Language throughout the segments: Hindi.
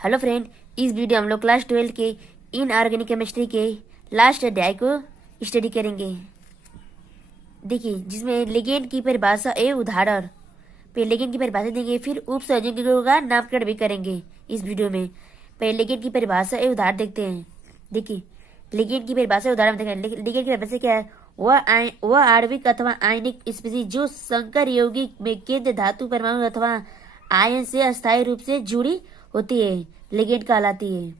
हेलो फ्रेंड, इस वीडियो हम लोग क्लास 12 के इनऑर्गेनिक केमिस्ट्री के लास्ट अध्याय को स्टडी करेंगे। देखिए, जिसमें लिगेंड की परिभाषा एवं उदाहरण पे लिगेंड की परिभाषा देंगे, फिर उप संयोजकों का नामकरण भी करेंगे इस वीडियो में। पहले लिगेंड की परिभाषा एवं उदाहरण देखते हैं। देखिए, लिगेंड की परिभाषा उदाहरण देखते हैं। लिगेंड की परिभाषा क्या है? वह आणविक अथवा आयनिक स्पीसीज जो संकर यौगिक में केंद्र धातु परमाणु अथवा आयन से अस्थायी रूप से जुड़ी होती है, लिगेंड कहलाती है।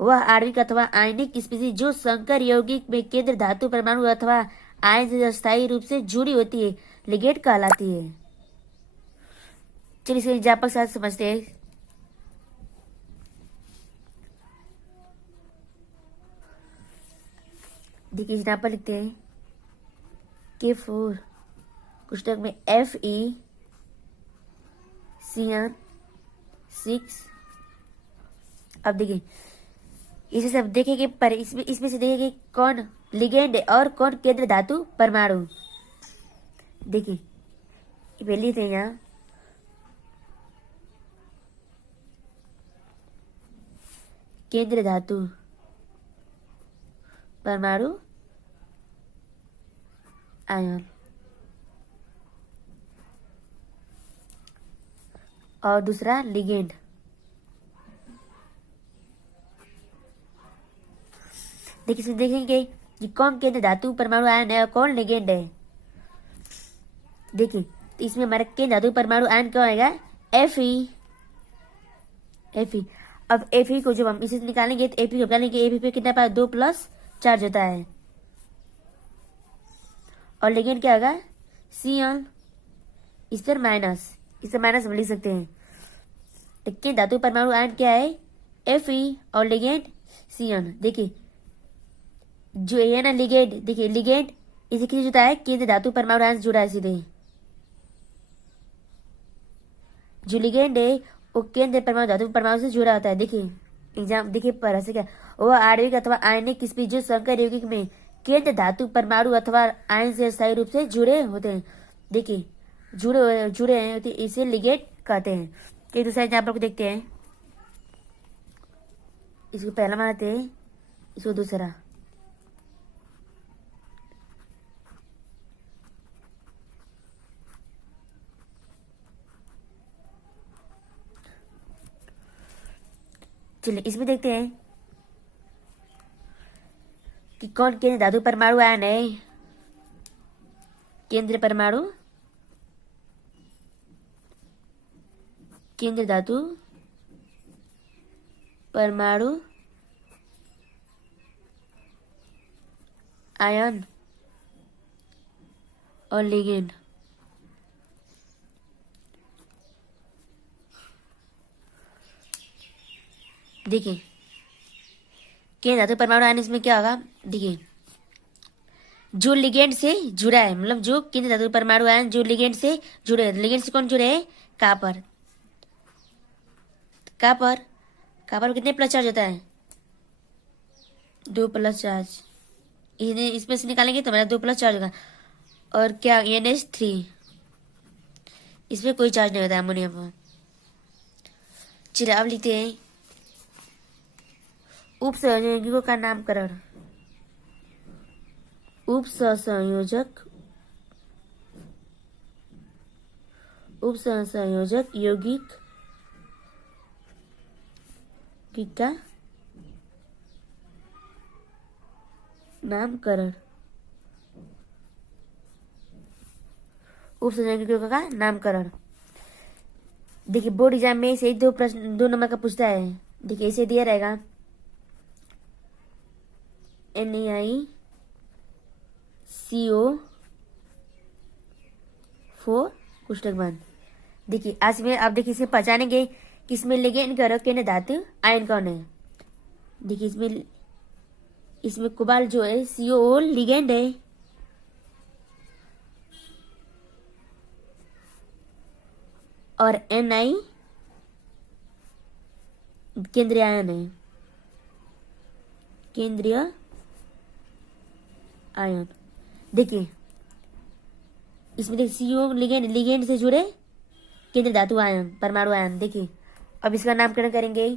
वह आणविक अथवा आयनिक स्पीसीज जो संकर यौगिक में केंद्र धातु परमाणु अथवा आयन से अस्थायी रूप से जुड़ी होती है, लिगेंड कहलाती है। चलिए इसे एग्जाम्पल के साथ समझते हैं। देखिए, एग्जाम्पल लिखते हैं। K4 पुस्तक में FeCN6। अब देखिए, इसे सब देखेंगे, पर इसमें से देखेंगे कौन लिगेंड और कौन केंद्र धातु परमाणु। देखिए, पहली थे यहाँ केंद्र धातु परमाणु आयन और दूसरा लिगेंड। देखिए, इसमें देखेंगे कि कौन केंद्र धातु परमाणु आयन है और कौन लिगेंड है। देखिए, तो इसमें हमारा केंद्र धातु परमाणु आयन क्या होगा? Fe। अब Fe को जब हम इसे निकालेंगे तो Fe को निकालेंगे, Fe पे कितना पास 2 प्लस चार्ज होता है। और लिगेंड क्या होगा? Cn। इस पर माइनस हम लिख सकते हैं। तो केंद्र धातु परमाणु आयन क्या है? Fe और लिगेंड Cn। देखिए, जो ये ना लिगेंड, देखिए लिगेंड इसे किसी जुड़ा है? केंद्र धातु परमाणु आयन से जुड़ा है सीधे। जो लिगेंड है वो केंद्र परमाणु धातु परमाणु से जुड़ा होता है। देखिए एग्जाम, देखिए पर से क्या, वह आणविक अथवा आयनिक स्पीसीज जो संकर यौगिक में केंद्र धातु परमाणु अथवा आयन से स्थायी रूप से जुड़े होते हैं। देखिए, जुड़े हैं तो इसे लिगेंड कहते हैं। एक दूसरा एग्जाम्पल को देखते हैं। इसको पहला मानते हैं, इसको दूसरा। चलिए इसमें देखते हैं कि कौन केंद्र धातु परमाणु आयन है। केंद्र धातु परमाणु आयन और लिगेंड। देखिए, केंद्र धातु परमाणु आयन इसमें क्या होगा? देखिए, जो लिगेंड से जुड़ा है, मतलब जो केंद्र धातु परमाणु आयन जो लिगेंड से जुड़े हैं। लिगेंड से कौन जुड़े हैं? कापर। कापर कितने प्लस चार्ज होता है? 2 प्लस चार्ज। इसमें से निकालेंगे तो हमारा 2 प्लस चार्ज होगा। और क्या? NH3। इसमें कोई चार्ज नहीं होता है अमोनियम पर। चलिए अब लिखते हैं उप संयोजकों का नामकरण। उप संयोजक यौगिक का नामकरण। उप संयोजकों का नामकरण। देखिए, बोर्ड एग्जाम में से 2 प्रश्न 2 नंबर का पूछता है। देखिए, इसे दिया रहेगा NaCO4 पुस्तक बंद। देखिए, आज में आप देखिए इसे पहचानेंगे कि इसमें लिगेंड और केंद्र धातु आयन कौन है। देखिए, इसमें कोबाल्ट जो है CO लिगेंड है और Na केंद्रीय आयन है। केंद्रीय आयन। देखिए, इसमें देखिए CO लिगेंड से जुड़े केंद्र धातु आयन परमाणु आयन। देखिए, अब इसका नामकरण करेंगे।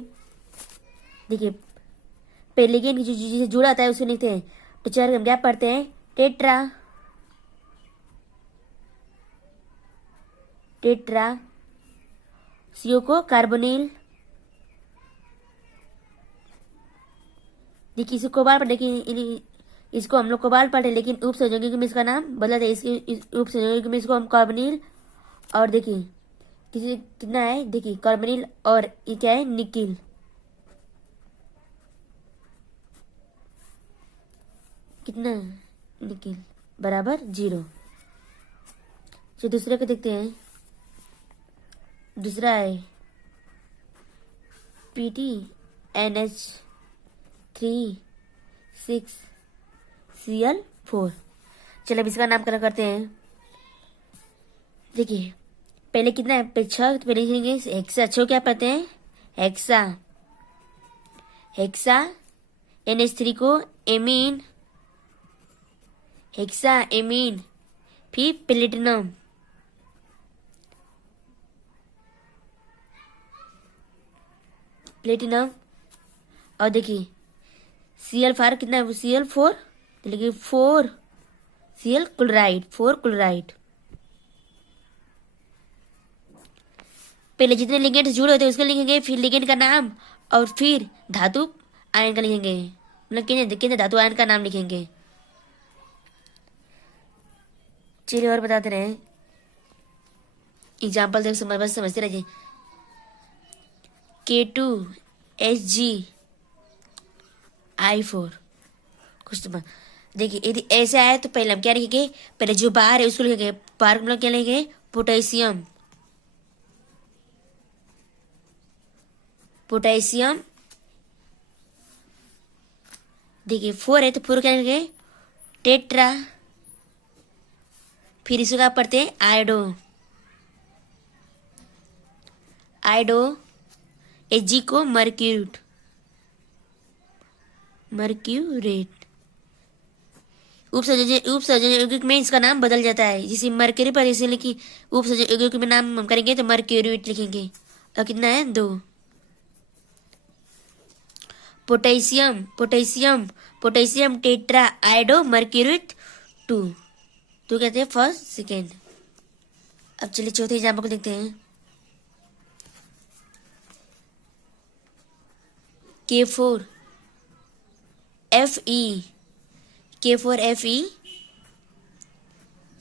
देखिए पहले लिगेंड जो जिसे जुड़ा होता है उसको लिखते हैं, तो चार हम क्या पढ़ते हैं, टेट्रा, टेट्रा। सीओ को कार्बोनिल। देखिए इसको कोबाल्ट, लेकिन इसको हम लोग कोबाल्ट पढ़े, लेकिन उप संयोगिक में इसका नाम बदला था। इसके उप संयोगिक में इसको हम कार्बोनिल, और देखिए कितना है, देखिए कार्बोनिल और ये क्या है, निकिल। कितना निकिल बराबर 0। जो दूसरे को देखते हैं, दूसरा है PTNH3 6Cl4। चलो अब इसका नामकरण करते हैं। देखिए पहले कितना है, छह, तो पहले लिखेंगे हेक्सा। छो क्या पढ़ते हैं, हेक्सा, हेक्सा। NH3 को एमीन, हेक्सा एमीन। फिर प्लेटिनम, प्लेटिनम। और देखिए Cl4 कितना है, Cl4, तो लिखिए 4 Cl क्लोराइड, 4 क्लोराइड। पहले जितने लिगेंड जुड़े होते हैं उसको लिखेंगे, फिर लिगेंड का नाम, और फिर धातु आयन का लिखेंगे, मतलब कितने धातु आयन का नाम लिखेंगे। चलिए और बताते रहे, एग्जाम्पल देख बस समझते रहिए। K2HgI4 कुछ तो देखिए यदि ऐसे आए तो पहले हम क्या लिखेंगे, पहले जो बाहर है उसको लिखेंगे। बाहर हम लोग क्या लिखेंगे, पोटेशियम, पोटेशियम। देखिए 4 है तो 4 क्या लिखेंगे, टेट्रा। फिर इसको क्या पढ़ते हैं, आयोडो, आयोडो। Ag को मर्क्यूरेट, मर्क्यूरेट। उपसंयोजक में इसका नाम बदल जाता है, जैसे मर्क्यूरी पर इसीलिए कि उपसंयोजक में नाम हम करेंगे तो मर्क्यूरेट लिखेंगे। और कितना है, 2। Potassium, potassium, potassium tetra iodo mercurate 2, तो कहते हैं फर्स्ट सेकेंड। अब चलिए चौथे एग्जाम्पल को देखते हैं। K4Fe, K4Fe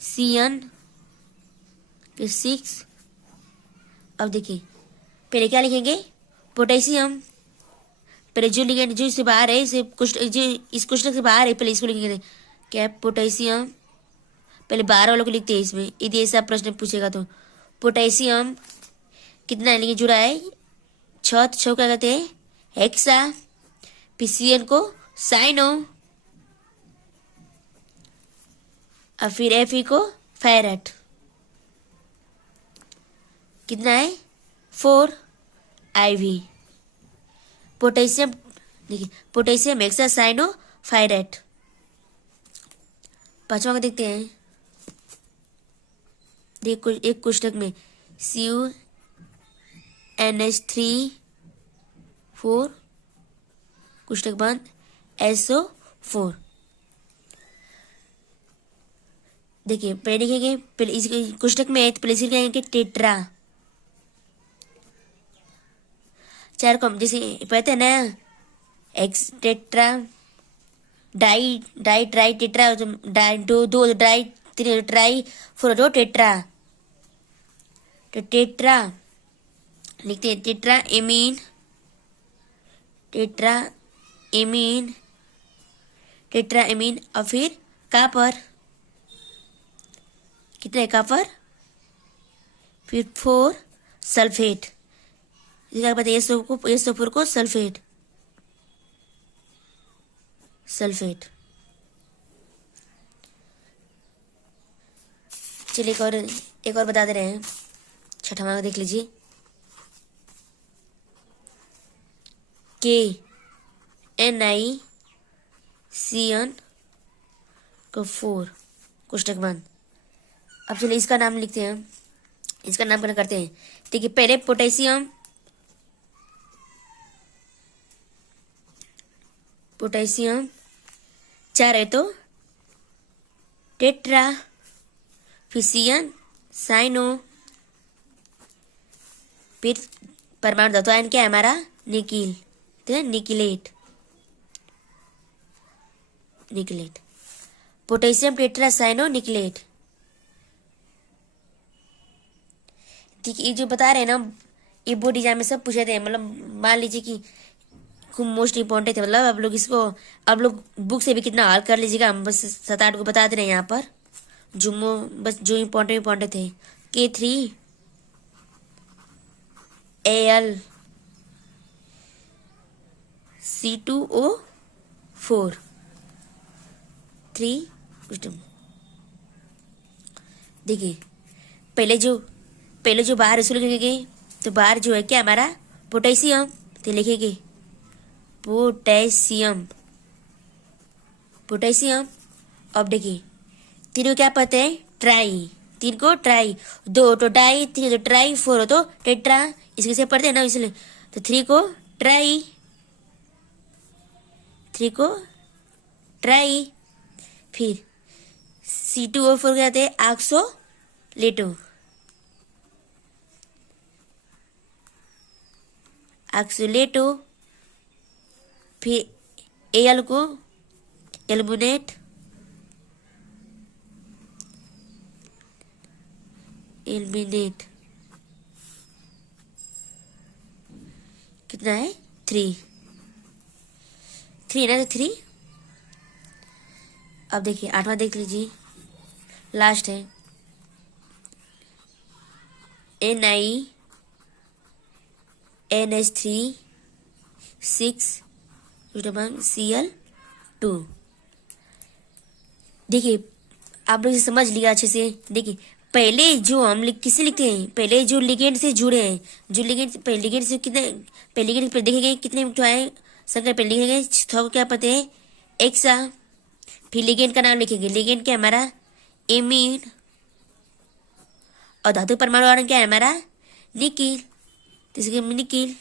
CN6। अब देखिए पहले क्या लिखेंगे, पोटेशियम। पहले जो लिखेंगे, जो इससे बाहर है, इसे जो इस कोष्ठक से बाहर है, पहले इसको लिखेंगे क्या, पोटेशियम। पहले बाहर वालों को लिखते हैं इसमें, यदि ऐसा प्रश्न पूछेगा तो। पोटेशियम कितना लिखे जुड़ा है, 6, तो 6 क्या कहते हैं, हेक्सा। PCN को साइनो, और फिर Fe को फेरेट। कितना है, 4 IV। पोटेशियम, देखिए पोटेशियम हेक्सा साइनो फेरेट। पांचवा को देखते हैं। देखो एक कोष्ठक में CuNH3 4 कोष्ठक बंद SO4। देखिए पहले लिखेंगे, पहले इस कोष्ठक में है तो पहले इसे लिखेंगे टेट्रा। 4 को हम जैसे पढ़ते हैं ना, X tetra, di di tri tetra, di दो डाई 3 ट्राई 4 जो टेट्रा। तो टेट्रा लिखते हैं, tetra amine, tetra amine, tetra amine. और फिर कापर, कितना है कापर, फिर 4 सल्फेट। क्या पता है, SO4 को सल्फेट, सल्फेट। चलिए एक और बता दे रहे हैं, छठवां देख लीजिए। KNiCN4 कोष्ठक बंद। अब चलिए इसका नाम लिखते हैं, इसका नामकरण करते हैं। देखिए पहले पोटेशियम, पोटेशियम 4 है तो टेट्रा, फिशियन साइनो, फिर परमाणु धातु आयन क्या है हमारा निकिल, तो nickelate, nickelate, potassium tetra cyano nickelate. ठीक है, ये जो बता रहे हैं ना ये बोर्ड एग्जाम में सब पूछे थे, मतलब मान लीजिए कि खूब मोस्ट इंपॉर्टेंट थे, मतलब आप लोग इसको आप लोग बुक से भी कितना हल कर लीजिएगा, हम बस 7-8 को बता दे रहे हैं यहाँ पर जुम्मो, बस जो इंपॉर्टेंट थे। K3 Al C2O4 3 देखिए पहले जो बाहर इसको लिखेंगे तो बाहर जो है क्या हमारा पोटेशियम, तो लिखेंगे पोटेशियम, पोटेशियम। अब देखिए 3 को क्या पता है ट्राई, 3 को ट्राई, 2 तो डाई, 3 तो ट्राई, 4 हो तो टेट्रा, इसके से पढ़ते हैं ना इसलिए, तो 3 को ट्राई, 3 को ट्राई, फिर C2O4 क्या कहते हैं ऑक्सोलेटो, ऑक्सोलेटो, फिर Al को एल्बुनेट, एल्बिनेट, कितना है 3 है ना, तो 3। अब देखिए 8वां देख लीजिए, लास्ट है NiNH3 6 Cl2। देखिए आप लोग समझ लिया अच्छे से। देखिए पहले जो हम किसे लिखते हैं, पहले जो लिगेंड से जुड़े हैं, जो लिगेंड लिगेंड से कितने पहले लिगेंड पर देखेंगे कितने तो आए संकर पहले लिखेंगे को क्या पता है एक्सा, फिर लिगेंड का नाम लिखेंगे, लिगेंड क्या हमारा एमीन, और धातु परमाणु आयन क्या है हमारा निकिल, तो इसके निकिल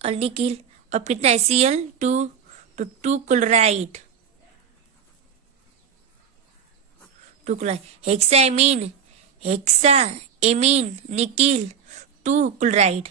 और निकिल, और कितना है Cl2 तो 2 chloride, 2 chloride, hexa amine nickel 2 chloride.